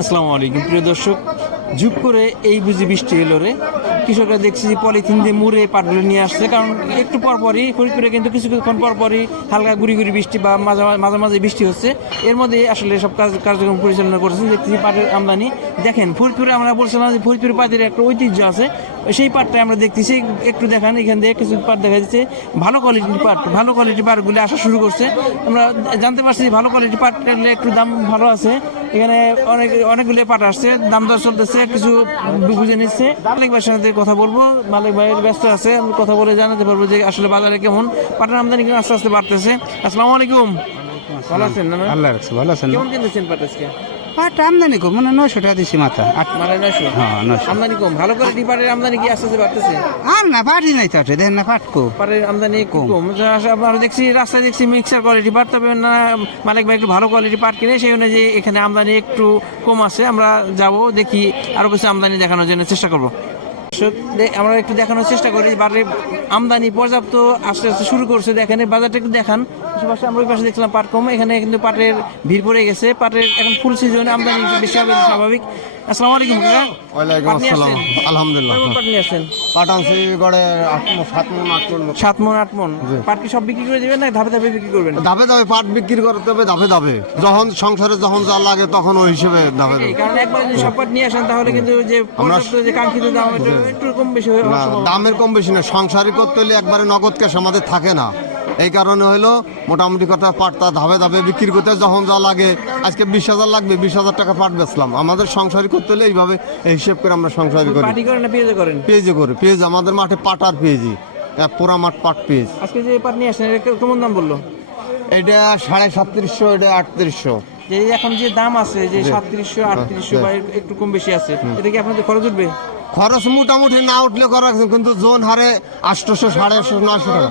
আসসালামু আলাইকুম। প্রিয় দর্শক ঝুপ করে এই বুঝি বৃষ্টি এলো রে। কৃষকরা দেখছি যে পলিথিন দিয়ে মুড়ে পাটগুলো নিয়ে আসছে। কারণ একটু পর পরই, ফরিদপুরে কিন্তু কিছু কিছুক্ষণ পর পরই হালকা গুড়ি গুড়ি বৃষ্টি বা মাঝে মাঝে বৃষ্টি হচ্ছে। এর মধ্যে আসলে সব কাজ কার্যক্রম পরিচালনা করছেন দেখতেছি পাটের আমদানি। দেখেন, ফরিদপুরে আমরা বলছিলাম যে ফরিদপুরে পাটের একটা ঐতিহ্য আছে। সেই পাটটা আমরা দেখতেছি। একটু দেখান, এখান থেকে কিছু পাট দেখা যাচ্ছে। ভালো কোয়ালিটির পাট, ভালো কোয়ালিটির পাটগুলি আসা শুরু করছে। আমরা জানতে পারছি ভালো কোয়ালিটির পাট একটু দাম ভালো আছে। এখানে অনেক অনেকগুলো পাট আসছে দাম দর চলতেছে কিছু বুঝে নিচ্ছে। মালিক ভাইয়ের সাথে কথা বলব মালিক ভাইয়ের ব্যস্ত আছে আমি কথা বলে জানাতে পারব যে আসলে বাজারে কেমন। পাটের আমদানি কিন্তু আস্তে আস্তে বাড়তেছে। আসসালামু আলাইকুম। ভালো আছেন না আল্লাহ ভালো আছেন কেমন কিনতেছেন পাট আজকে? পাট আমদানি কম মানে নয়শো টাকা দিছি মাথা। আট মানে নয়শো? হ্যাঁ নয়শো। আমদানি কম। ভালো কোয়ালিটি পাটের আমদানি কি আস্তে আস্তে বাড়তেছে? আর না পাটই নাই তো আটে দেখেন না পাট কো পাটের আমদানি কম। আমরা দেখছি রাস্তায় দেখছি মিক্সার কোয়ালিটি পাট তবে না মালিক ভাই একটু ভালো কোয়ালিটি পাট কিনে সেই অনুযায়ী এখানে আমদানি একটু কম আছে। আমরা যাব দেখি আরও কিছু আমদানি দেখানোর জন্য চেষ্টা করব। আমরা একটু দেখানোর চেষ্টা করি বাজারে আমদানি পর্যাপ্ত আস্তে আস্তে শুরু করছে। দেখেন বাজারটা একটু দেখান। আশেপাশে আমরা ওই পাশে দেখছিলাম পাট কম। এখানে কিন্তু পাটের ভিড় পড়ে গেছে। পাটের এখন ফুল সিজন আমদানি বেশি হবে স্বাভাবিক। আসসালামু আলাইকুম আলহামদুলিল্লাহ। পাঠানছি গড়ে আট মন সাত মন আট মণ মতো। সাত মন আট মন। পাট কি সব বিক্রি করে দেবেন না ধাপে ধাপে বিক্রি করবেন? ধাপে ধাপে পাট বিক্রি করতে হবে ধাপে ধাপে। যখন সংসারে যখন যা লাগে তখন ওই হিসেবে ধাপে এই ধাপে কারণ একবার যদি সব পাট নিয়ে আসেন তাহলে কিন্তু যে যে কাঙ্ক্ষিত দাম একটু কম বেশি হয়ে। দামের কম বেশি না সংসারই করতে হলে একবারে নগদ ক্যাশ আমাদের থাকে না। এই কারণে হলো মোটামুটি কথা পাটটা ধাপে ধাপে বিক্রি করতে যখন যা লাগে আজকে বিশ হাজার লাগবে বিশ হাজার টাকা পাট বেচলাম। আমাদের সংসারই করতে হলে এইভাবে এই হিসেব করে আমরা সংসারই করি। পেঁয়াজে করে পেঁয়াজ আমাদের মাঠে পাট আর পেঁয়াজি পোড়া মাঠ পাট পেঁয়াজ। আজকে যে পাট নিয়ে আসেন কেমন দাম বলল? এটা সাড়ে সাতত্রিশশো এটা আটত্রিশশো। যে এখন যে দাম আছে যে সাতত্রিশশো আটত্রিশশো বা একটু কম বেশি আছে এটা কি আপনাদের খরচ উঠবে? খরচ মোটামুটি না উঠলে করা কিন্তু জোন হারে আটশোশো সাড়ে আটশো নয়শো টাকা।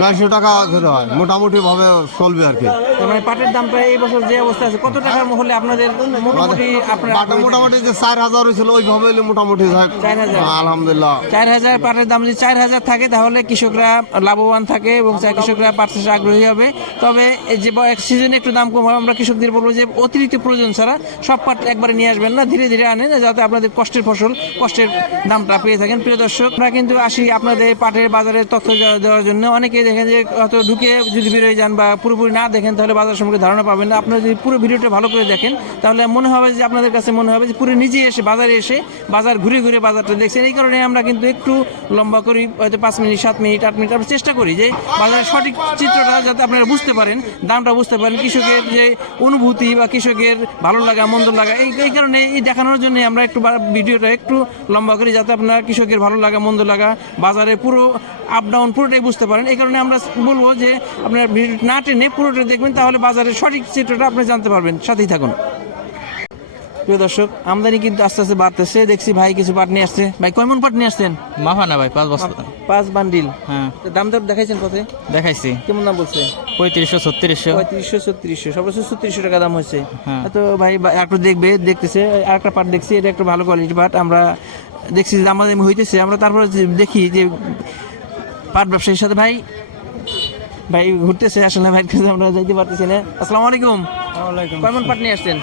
নয়শো টাকা করে হয়। মোটামুটি ভাবে চলবে আর কি। মানে পাটের দামটা এই বছর যে অবস্থা আছে কত টাকার হলে আপনাদের মোটামুটি আপনার বাটা মোটামুটি যে চার হাজার হয়েছিল ওইভাবে হলে মোটামুটি। চার হাজার? আলহামদুলিল্লাহ। চার হাজার পাটের দাম যদি চার হাজার থাকে তাহলে কৃষকরা লাভবান থাকে এবং কৃষকরা পাট চাষে আগ্রহী হবে। তবে এই যে এক সিজনে একটু দাম কম হয় আমরা কৃষকদের বলব যে অতিরিক্ত প্রয়োজন ছাড়া সব পাট একবারে নিয়ে আসবেন না ধীরে ধীরে আনেন যাতে আপনাদের কষ্টের ফসল কষ্টের দামটা পেয়ে থাকেন। প্রিয় দর্শক আমরা কিন্তু আসি আপনাদের পাটের বাজারের তথ্য দেওয়ার জন্য। অনেকেই দেখেন যে হয়তো ঢুকে যদি বেরোয় যান বা পুরোপুরি না দেখেন, তাহলে বাজার সম্পর্কে ধারণা পাবেন না। আপনারা যদি পুরো ভিডিওটা ভালো করে দেখেন, তাহলে মনে হবে যে আপনাদের কাছে মনে হবে যে পুরো নিজে এসে, বাজারে এসে, বাজার ঘুরে ঘুরে বাজারটা দেখছেন। এই কারণে আমরা কিন্তু একটু লম্বা করি, হয়তো পাঁচ মিনিট, সাত মিনিট, আট মিনিট আমরা চেষ্টা করি যে বাজারের সঠিক চিত্রটা যাতে আপনারা বুঝতে পারেন, দামটা বুঝতে পারেন, কৃষকের যে অনুভূতি বা কৃষকের ভালো লাগা, মন্দ লাগা, এই এই কারণে এই দেখানোর জন্য আমরা একটু ভিডিওটা একটু লম্বা করি যাতে আপনার কৃষকের ভালো লাগা, মন্দ লাগা, বাজারে পুরো আপ ডাউন পুরোটাই বুঝতে পারেন। এই কারণে আমরা বলব যে আপনার ভিডিও না টেনে পুরোটা দেখবেন তাহলে বাজারের সঠিক চিত্রটা আপনি জানতে পারবেন। সাথেই থাকুন। প্রিয় দর্শক আমদানি কিন্তু আস্তে আস্তে বাড়তেছে। দেখছি ভাই কিছু পাট নিয়ে আসছে। ভাই কয়মন পাট নিয়ে আসছেন? মাফা না ভাই পাঁচ বছর পাঁচ বান্ডিল। হ্যাঁ। দাম দাম দেখাইছেন পথে? দেখাইছি। কেমন দাম বলছে? পঁয়ত্রিশশো ছত্রিশশো। পঁয়ত্রিশশো ছত্রিশশো। সর্বোচ্চ ছত্রিশশো টাকা দাম হয়েছে। হ্যাঁ। তো ভাই একটু দেখবে দেখতেছে আর একটা পাট দেখছি এটা একটু ভালো কোয়ালিটি পাট। আমরা দেখছি যে আমাদের হইতেছে। আমরা তারপরে দেখি যে পাট ব্যবসায়ীর সাথে ভাই ভাই ঘুরতেছে আসলে ভাই কাছে আমরা যাইতে পারতেছি না। আসসালামু আলাইকুম। কয়মন পাট নিয়ে আসছেন?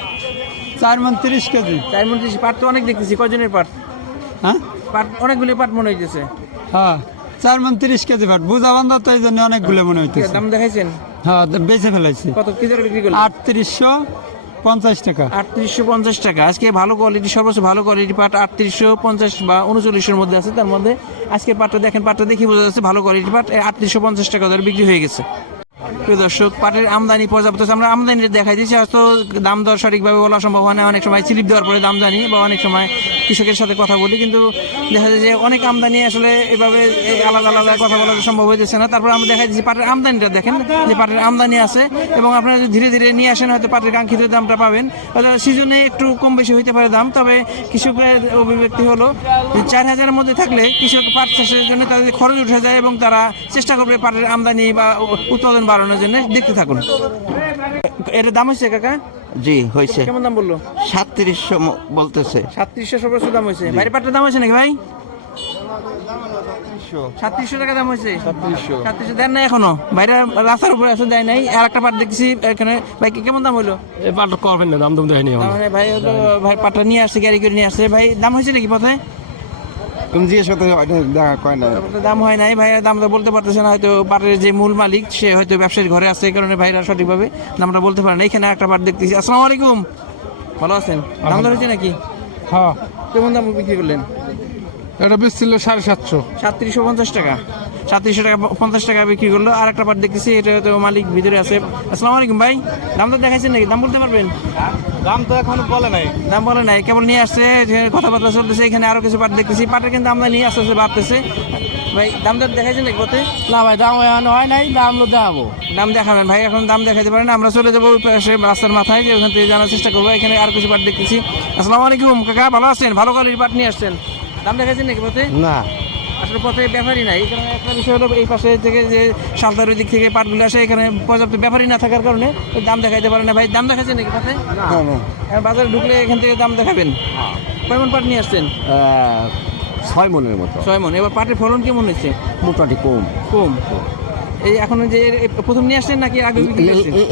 চার মন তিরিশ কেজি। চার মন তিরিশ পাট তো অনেক দেখতেছি। কয়জনের পাট? হ্যাঁ? পাট অনেকগুলি পাট মনে হইতেছে। হ্যাঁ চার মন তিরিশ কেজি পাট। বুঝা বান্ধব তো এই জন্য অনেকগুলো মনে হইতেছে। দাম দেখাইছেন? হ্যাঁ বেঁচে ফেলাইছি। কত কি দরে বিক্রি করলেন? আটত্রিশশো পঞ্চাশ টাকা। আটত্রিশশো পঞ্চাশ টাকা। আজকে ভালো কোয়ালিটি সর্বোচ্চ ভালো কোয়ালিটি পাট আটত্রিশশো পঞ্চাশ বা উনচল্লিশের মধ্যে আছে। তার মধ্যে আজকের পাটটা দেখেন, পাটটা দেখি বোঝা যাচ্ছে ভালো কোয়ালিটি পাট আটত্রিশশো পঞ্চাশ টাকা দরে বিক্রি হয়ে গেছে। প্রিয় দর্শক, পাটের আমদানি পর্যাপ্ত। আমরা আমদানিটা দেখাই দিচ্ছি, হয়তো দাম দর সঠিকভাবে বলা সম্ভব হয় না। অনেক সময় স্লিপ দেওয়ার পরে দাম জানি বা অনেক সময় কৃষকের সাথে কথা বলি, কিন্তু দেখা যায় যে অনেক আমদানি আসলে এভাবে আলাদা আলাদা কথা বলা সম্ভব হইতেছে না। তারপর আমরা দেখাই দিচ্ছি পাটের আমদানিটা দেখেন, যে পাটের আমদানি আছে এবং আপনারা যদি ধীরে ধীরে নিয়ে আসেন, হয়তো পাটের কাঙ্ক্ষিত দামটা পাবেন। সিজনে একটু কম বেশি হইতে পারে দাম, তবে কৃষকের অভিব্যক্তি হলো চার হাজারের মধ্যে থাকলে কৃষক পাট চাষের জন্য তাদের খরচ উঠে যায় এবং তারা চেষ্টা করবে পাটের আমদানি বা উৎপাদন বাড়ানোর জন্য দেখতে থাকুন। এর দাম হচ্ছে কাকা? জি হয়েছে। কেমন দাম বলল? সাতত্রিশশো বলতেছে। সাতত্রিশশো সর্বোচ্চ দাম হয়েছে। বাইরে পাটের দাম হয়েছে নাকি ভাই? সাতত্রিশশো। টাকা দাম হয়েছে। সাতত্রিশশো। দেন নাই এখনও। বাইরে রাস্তার উপরে আছে দেয় নাই। আর একটা পাট দেখছি এখানে। ভাই কেমন দাম হলো? এই পাটটা করবেন না দাম দাম দেয়নি মানে ভাই ভাই পাটটা নিয়ে আসছে গাড়ি করে নিয়ে আসছে। ভাই দাম হয়েছে নাকি পথে? তুমি জিজ্ঞেস করতে দেখা কয় না? দাম হয় নাই ভাইয়ের দাম তো বলতে পারতেছে না হয়তো পাটের যে মূল মালিক সে হয়তো ব্যবসায়ীর ঘরে আছে এই কারণে ভাইরা সঠিকভাবে দামটা বলতে পারে না। এখানে একটা পাট দেখতেছি। আসসালামু আলাইকুম। ভালো আছেন? দাম ধরেছে নাকি? হ্যাঁ। কেমন দাম বিক্রি করলেন? এটা বেশ ছিল সাড়ে সাতশো। সাতত্রিশশো পঞ্চাশ টাকা। সাতত্রিশশো টাকা পঞ্চাশ টাকা বিক্রি করল। আর একটা পাট দেখতেছি এটা তো মালিক ভিতরে আছে। আসসালামু আলাইকুম ভাই দাম তো দেখাইছেন নাকি? দাম বলতে পারবেন? দাম তো এখন বলে নাই। দাম বলে নাই কেবল নিয়ে আসছে কথাবার্তা চলতেছে এখানে আরও কিছু পাট দেখতেছি। পাটের কিন্তু আমদানি আস্তে আস্তে বাড়তেছে। ভাই দাম দর দেখাইছেন নাকি পথে? না ভাই দাম এখন হয় নাই দাম তো দেখাবো। দাম দেখাবেন ভাই এখন দাম দেখাতে পারেন আমরা চলে যাব পাশে রাস্তার মাথায় যে ওখান থেকে জানার চেষ্টা করব। এখানে আর কিছু পাট দেখতেছি। আসসালামু আলাইকুম কাকা ভালো আছেন? ভালো কোয়ালিটির পাট নিয়ে আসছেন। দাম দেখাইছেন নাকি পথে? না। আসলে পথে ব্যাপারই নাই এই কারণে একটা বিষয় হলো এই পাশে থেকে যে সালতার দিক থেকে পাটগুলো আসে এখানে পর্যাপ্ত ব্যাপারই না থাকার কারণে দাম দেখাইতে পারে না। ভাই দাম দেখাচ্ছে নাকি পথে? আর বাজারে ঢুকলে এখান থেকে দাম দেখাবেন। কেমন পাট নিয়ে আসছেন? ছয় মনের মতো। ছয় মন। এবার পাটের ফলন কেমন হচ্ছে মোটামুটি কম। কম। এই এখন যে প্রথম নিয়ে আসছেন নাকি আগে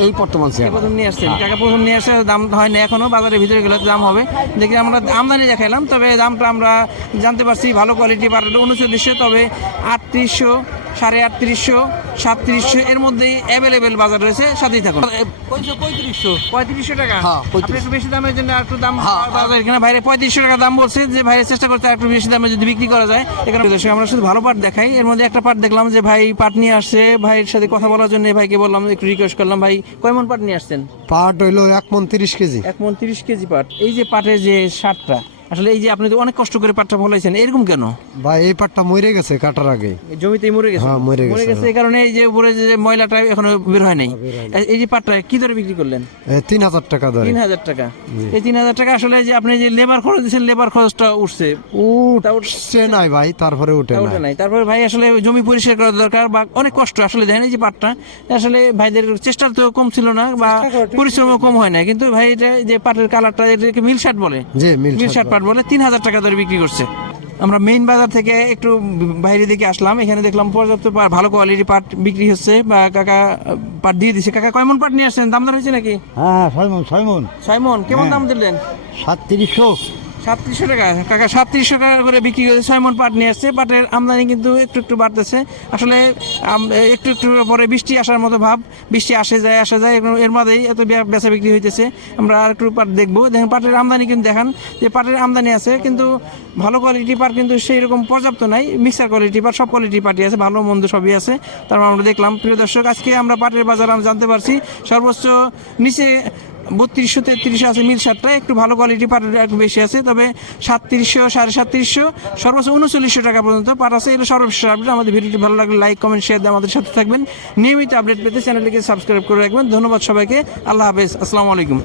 এই বর্তমান প্রথম নিয়ে আসছেন। টাকা প্রথম নিয়ে আসছে দাম হয়নি এখনও বাজারের ভিতরে গেলে দাম হবে। দেখি আমরা আমদানি দেখাইলাম তবে দামটা আমরা জানতে পারছি ভালো কোয়ালিটি পাঠালো উনচল্লিশশো তবে আটত্রিশশো সাড়ে আটত্রিশশো সাতত্রিশশো এর মধ্যেই অ্যাভেলেবেল বাজার রয়েছে সাথেই থাকুন। পঁয়ত্রিশশো? পঁয়ত্রিশশো টাকা। হ্যাঁ, আপনি একটু বেশি দামের জন্য একটু দাম বাজার এখানে বাইরে পঁয়ত্রিশশো টাকা দাম বলছে যে ভাই চেষ্টা করতে একটু বেশি দামে যদি বিক্রি করা যায় এখানে আমরা শুধু ভালো পাট দেখাই। এর মধ্যে একটা পাট দেখলাম যে ভাই পাট নিয়ে আসছে ভাইয়ের সাথে কথা বলার জন্য ভাইকে বললাম একটু রিকোয়েস্ট করলাম ভাই কয় মন পাট নিয়ে আসছেন? পাট হইল এক মন তিরিশ কেজি। এক মন তিরিশ কেজি পাট এই যে পাটের যে সারটা আসলে এই যে আপনি অনেক কষ্ট করে পাটটা ফলাইছেন এরকম কেন? ভাই এই পাটটা মরে গেছে কাটার আগে। জমিতেই মরে গেছে? হ্যাঁ, মরে গেছে, গেছে এই কারণে এই যে উপরে যে ময়লাটা এখনও বের হয় নাই। এই যে পাটটা কি দরে বিক্রি করলেন? তিন হাজার টাকা ধরে তিন হাজার টাকা। এই তিন হাজার টাকা আসলে যে আপনি যে লেবার খরচ দিচ্ছেন লেবার খরচটা উঠছে। উঠছে নাই ভাই তারপরে উঠে ওঠে নাই। তারপরে ভাই আসলে জমি পরিষ্কার করা দরকার বা অনেক কষ্ট। আসলে দেখেন এই যে পাটটা আসলে ভাইদের চেষ্টা তো কম ছিল না বা পরিশ্রমও কম হয় না কিন্তু ভাই এটা যে পাটের কালারটা এটাকে মিল শার্ট বলে। মিল শার্ট পাট বলে তিন হাজার টাকা দরে বিক্রি করছে। আমরা মেইন বাজার থেকে একটু বাইরে দিকে আসলাম। এখানে দেখলাম পর্যাপ্ত ভালো কোয়ালিটি পাট বিক্রি হচ্ছে। বা কাকা পাট দিয়ে দিছে। কাকা কয়মন পাট নিয়ে আসছেন? দাম দর হয়েছে নাকি? হ্যাঁ ছয় মন ছয় মন। ছয় মন। কেমন দাম দিলেন সাতত্রিশশো। সাতত্রিশশো টাকা। কাকা, সাতত্রিশশো টাকা করে বিক্রি করে ছয় মন পাট নিয়ে আসছে। পাটের আমদানি কিন্তু একটু একটু বাড়তেছে। আসলে একটু একটু পরে বৃষ্টি আসার মতো ভাব। বৃষ্টি আসে যায় আসে যায়। এর- মধ্যেই এত বেচা বিক্রি হইতেছে। আমরা আর একটু পাট দেখব। দেখেন, পাটের আমদানি কিন্তু দেখান যে পাটের আমদানি আছে, কিন্তু ভালো কোয়ালিটি পাট কিন্তু সেই রকম পর্যাপ্ত নাই। মিক্সার কোয়ালিটি পাট, সব কোয়ালিটি পাটি আছে। ভালো, মন্দ সবই আছে। তারপর আমরা দেখলাম, প্রিয় দর্শক, আজকে আমরা পাটের বাজার আমরা জানতে পারছি, সর্বোচ্চ নিচে বত্রিশশো তেত্রিশশো আছে, মিল শার্টটা একটু ভালো কোয়ালিটি পাটের একটু বেশি আছে, তবে সাতত্রিশশো, সাড়ে সাতত্রিশশো, সর্বোচ্চ উনচল্লিশশো টাকা পর্যন্ত পাট আছে। এটা সর্বশেষ আপডেট আমাদের ভিডিওটি ভালো লাগলে লাইক কমেন্ট শেয়ার দিয়ে আমাদের সাথে থাকবেন। নিয়মিত আপডেট পেতে চ্যানেলটিকে সাবস্ক্রাইব করে রাখবেন। ধন্যবাদ সবাইকে। আল্লাহ হাফেজ। আসসালামু আলাইকুম।